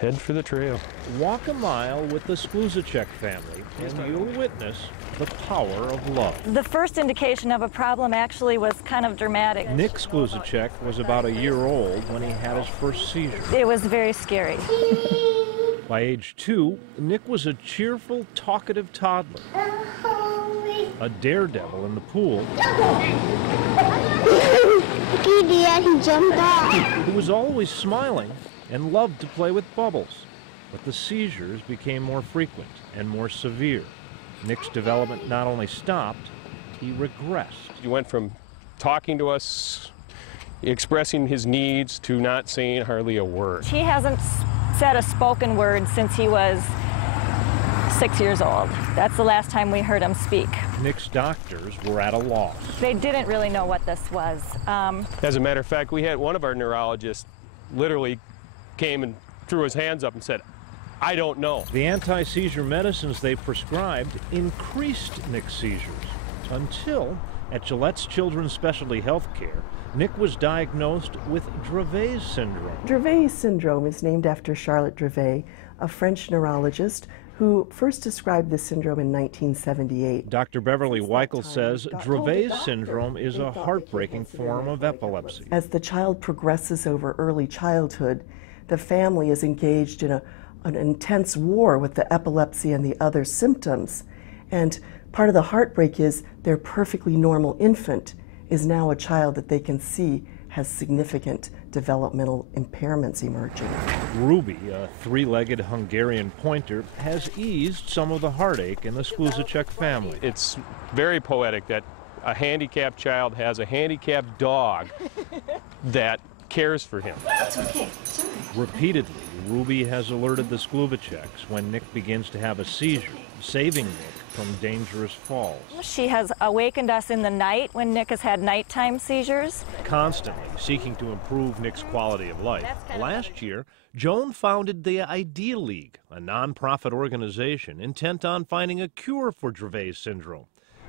head for the trail. Walk a mile with the Skluzacek family, and you'll witness the power of love. The first indication of a problem actually was kind of dramatic. Nick Skluzacek was about a year old when he had his first seizure. It was very scary. By age 2, Nick was a cheerful, talkative toddler, a daredevil in the pool, He jumped off. who was always smiling and loved to play with bubbles. But the seizures became more frequent and more severe. Nick's development not only stopped, he regressed. He went from talking to us, expressing his needs, to not saying hardly a word. He hasn't said a spoken word since he was 6 years old. That's the last time we heard him speak. Nick's doctors were at a loss. They didn't really know what this was. As a matter of fact, we had one of our neurologists literally came and threw his hands up and said, "I don't know." The anti-seizure medicines they prescribed increased Nick's seizures until, at Gillette's Children's Specialty Health Care, Nick was diagnosed with Dravet's syndrome. Dravet's syndrome is named after Charlotte Dravet, a French neurologist who first described this syndrome in 1978. Dr. Beverly Weichel says Dravet's syndrome is a heartbreaking form of epilepsy. As the child progresses over early childhood, the family is engaged in an intense war with the epilepsy and the other symptoms. And part of the heartbreak is their perfectly normal infant is now a child that they can see has significant developmental impairments emerging. Ruby, a three-legged Hungarian pointer, has eased some of the heartache in the Skluzacek family. It's very poetic that a handicapped child has a handicapped dog that cares for him. It's okay. It's okay. Repeatedly, Ruby has alerted the Skluzaceks when Nick begins to have a seizure, saving Nick from dangerous falls. She has awakened us in the night when Nick has had nighttime seizures. Constantly seeking to improve Nick's quality of life. Last year, Joan founded the Idea League, a nonprofit organization intent on finding a cure for Dravet's syndrome.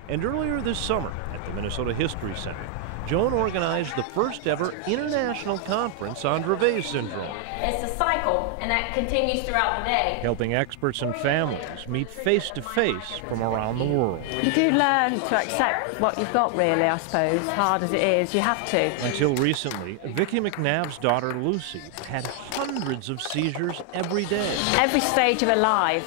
And earlier this summer, at the Minnesota History Center, Joan organized the first ever international conference on Dravet's syndrome. It's a cycle, and that continues throughout the day. Helping experts and families meet face to face from around the world. You do learn to accept what you've got, really, I suppose. Hard as it is, you have to. Until recently, Vicki McNabb's daughter Lucy had hundreds of seizures every day. Every stage of her life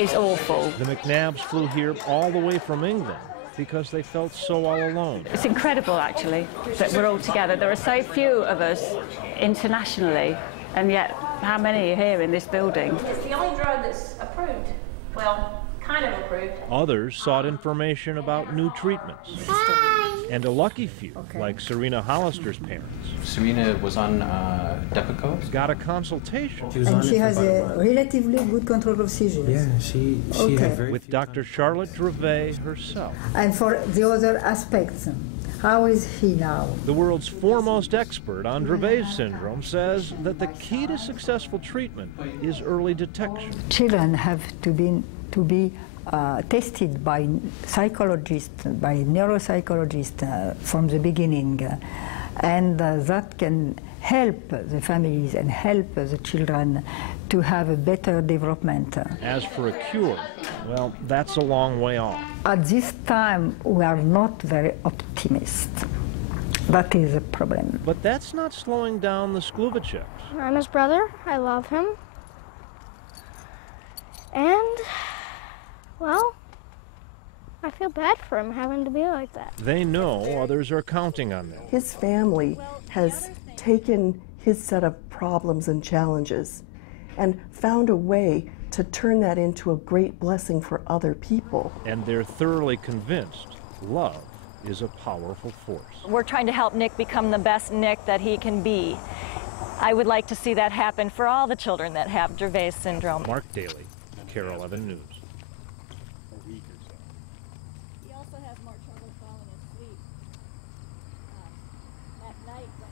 is awful. The McNabbs flew here all the way from England because they felt so all alone. It's incredible, actually, that we're all together. There are so few of us internationally, and yet how many are here in this building? It's the only drug that's approved. Well, kind of approved. Others sought information about new treatments. And a lucky few, like Serena Hollister's parents, Serena was on Depakote. got a consultation And she has a relatively good control of seizures. Yeah, she had very with Dr. Charlotte Dravet herself. And for the other aspects, how is he now? The world's foremost expert on Dravet's syndrome says that the key to successful treatment is early detection. Children have to be tested by psychologists, by neuropsychologists from the beginning, and that can help the families and help the children to have a better development. As for a cure, well, that's a long way off. At this time, we are not very optimistic. That is a problem. But that's not slowing down the Skluzaceks. I'm his brother. I love him. And, well, I feel bad for him having to be like that. They know others are counting on them. His family has taken his set of problems and challenges and found a way to turn that into a great blessing for other people. And they're thoroughly convinced love is a powerful force. We're trying to help Nick become the best Nick that he can be. I would like to see that happen for all the children that have Dravet's syndrome. Mark Daly, Kare 11 News. He also has more trouble falling asleep at night when